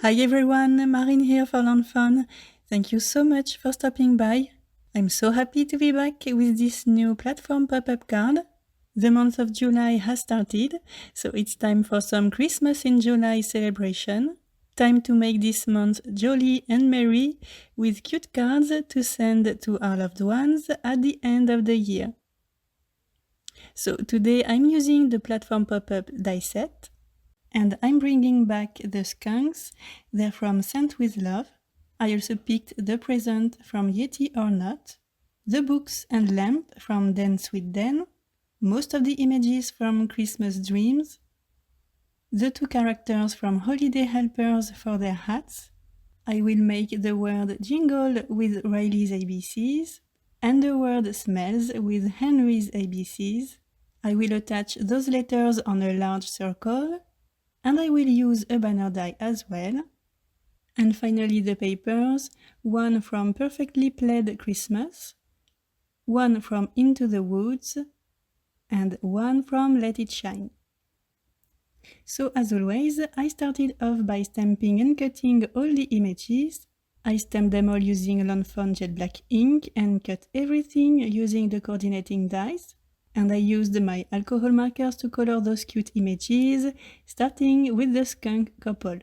Hi everyone, Marine here for lawnfawn. Thank you so much for stopping by. I'm so happy to be back with this new platform pop-up card. The month of July has started, so it's time for some Christmas in July celebration. Time to make this month jolly and merry with cute cards to send to our loved ones at the end of the year. So today I'm using the platform pop-up die set. And I'm bringing back the skunks. They're from Sent with Love. I also picked the present from Yeti or Not, the books and lamp from Dance with Dan, most of the images from Christmas Dreams, the two characters from Holiday Helpers for their hats. I will make the word jingle with Riley's ABCs and the word smells with Henry's ABCs. I will attach those letters on a large circle. And I will use a banner die as well. And finally the papers, one from Perfectly Played Christmas, one from Into the Woods, and one from Let It Shine. So as always, I started off by stamping and cutting all the images. I stamped them all using lawnfawn jet black ink and cut everything using the coordinating dies. And I used my alcohol markers to color those cute images, starting with the skunk couple.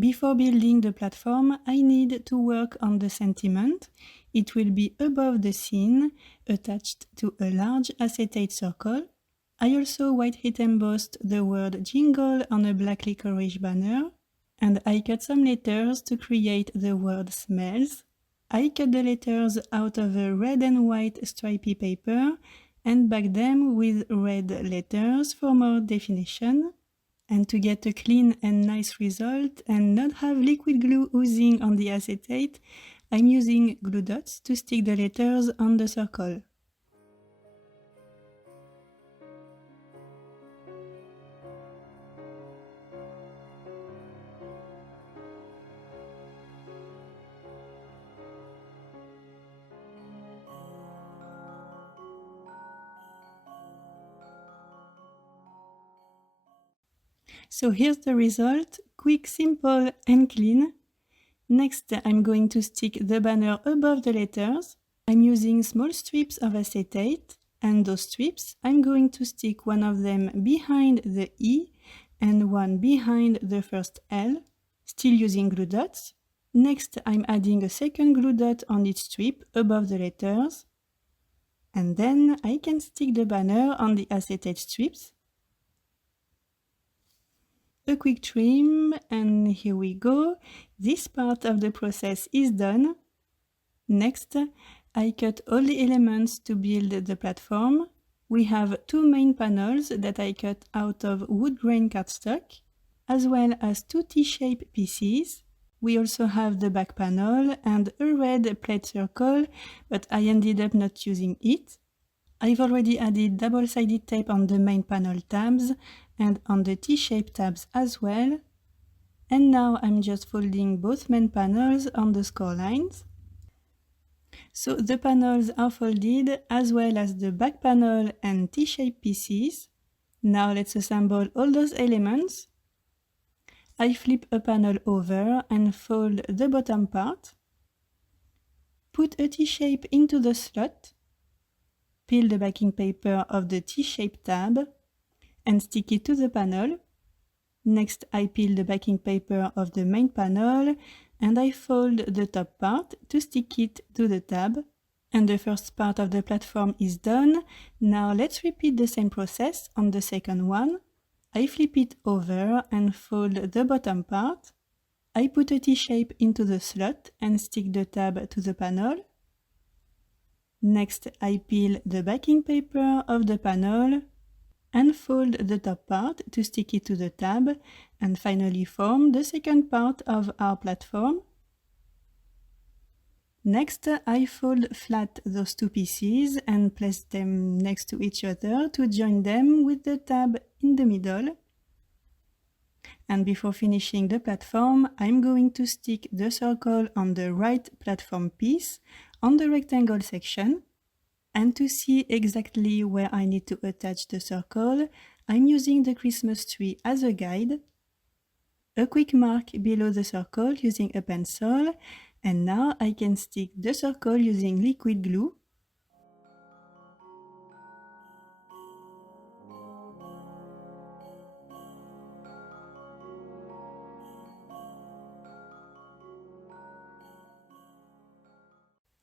Before building the platform, I need to work on the sentiment. It will be above the scene, attached to a large acetate circle. I also white heat embossed the word jingle on a black licorice banner, and I cut some letters to create the word smells. I cut the letters out of a red and white stripy paper and back them with red letters for more definition. And to get a clean and nice result and not have liquid glue oozing on the acetate, I'm using glue dots to stick the letters on the circle. So here's the result, quick, simple and clean. Next, I'm going to stick the banner above the letters. I'm using small strips of acetate, and those strips, I'm going to stick one of them behind the E and one behind the first L, still using glue dots. Next, I'm adding a second glue dot on each strip above the letters. And then I can stick the banner on the acetate strips. A quick trim, and here we go. This part of the process is done. Next, I cut all the elements to build the platform. We have two main panels that I cut out of woodgrain cardstock, as well as two T-shaped pieces. We also have the back panel and a red plate circle, but I ended up not using it. I've already added double-sided tape on the main panel tabs and on the T-shaped tabs as well. And now I'm just folding both main panels on the score lines. So the panels are folded as well as the back panel and T-shaped pieces. Now let's assemble all those elements. I flip a panel over and fold the bottom part. Put a T-shape into the slot. Peel the backing paper of the T-shaped tab and stick it to the panel. Next, I peel the backing paper of the main panel and I fold the top part to stick it to the tab. And the first part of the platform is done. Now let's repeat the same process on the second one. I flip it over and fold the bottom part. I put a T-shape into the slot and stick the tab to the panel. Next, I peel the backing paper of the panel and fold the top part to stick it to the tab, and finally form the second part of our platform. Next, I fold flat those two pieces and place them next to each other to join them with the tab in the middle. And before finishing the platform, I'm going to stick the circle on the right platform piece on the rectangle section. And to see exactly where I need to attach the circle, I'm using the Christmas tree as a guide. A quick mark below the circle using a pencil, and now I can stick the circle using liquid glue.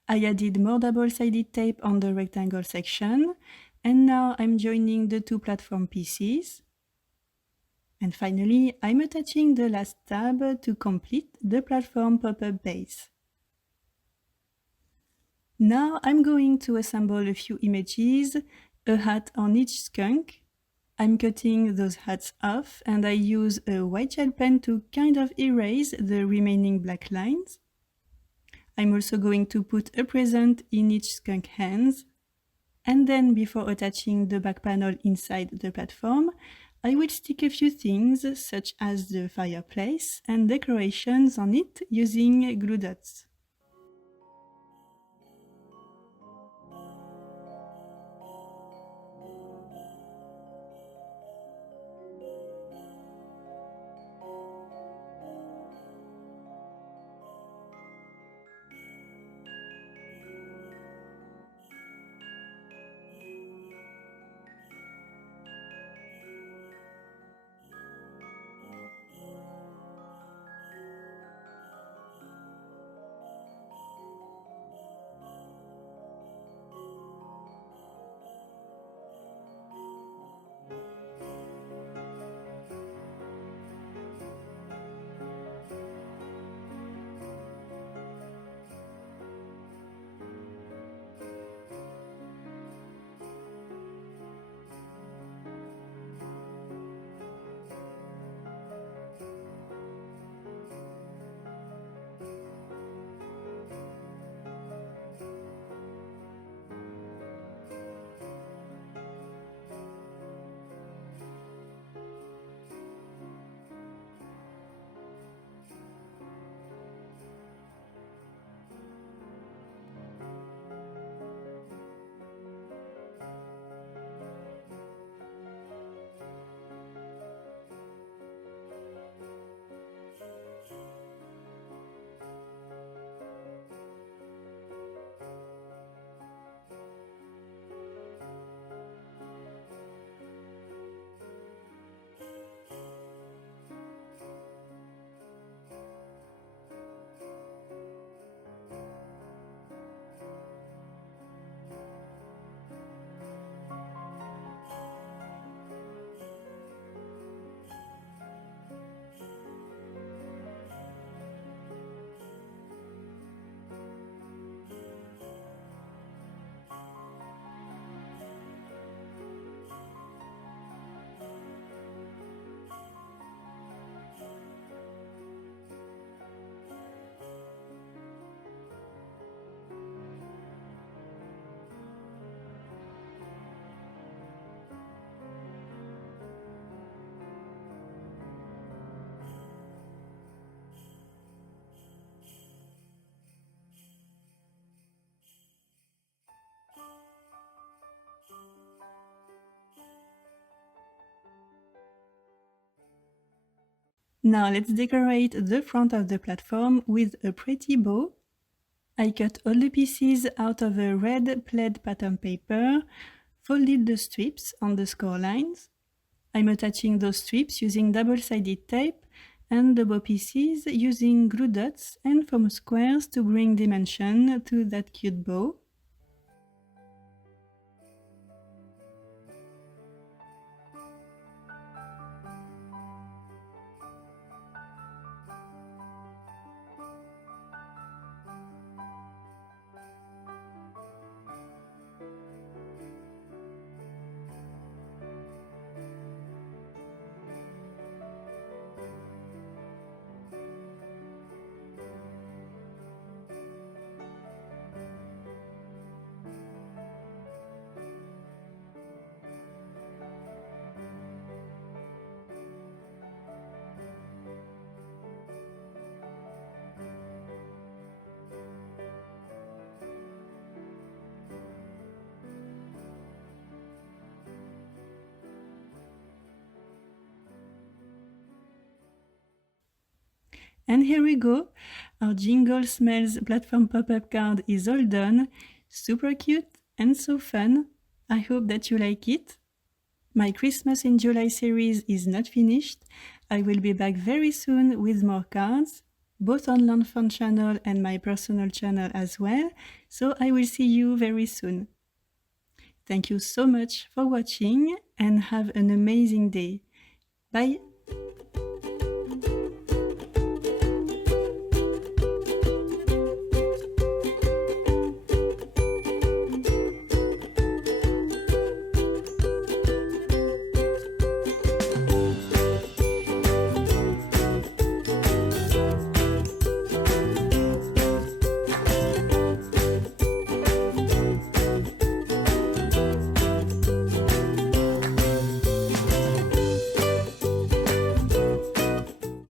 I added more double-sided tape on the rectangle section, and now I'm joining the two platform pieces. And finally, I'm attaching the last tab to complete the platform pop-up base. Now I'm going to assemble a few images, a hat on each skunk. I'm cutting those hats off and I use a white gel pen to kind of erase the remaining black lines. I'm also going to put a present in each skunk hands. And then before attaching the back panel inside the platform, I will stick a few things such as the fireplace and decorations on it using glue dots. Now let's decorate the front of the platform with a pretty bow. I cut all the pieces out of a red plaid pattern paper, folded the strips on the score lines. I'm attaching those strips using double-sided tape and the bow pieces using glue dots and foam squares to bring dimension to that cute bow. And here we go, our Jingle Smells platform pop-up card is all done, super cute and so fun. I hope that you like it. My Christmas in July series is not finished. I will be back very soon with more cards, both on lawnfawn channel and my personal channel as well, so I will see you very soon. Thank you so much for watching and have an amazing day. Bye!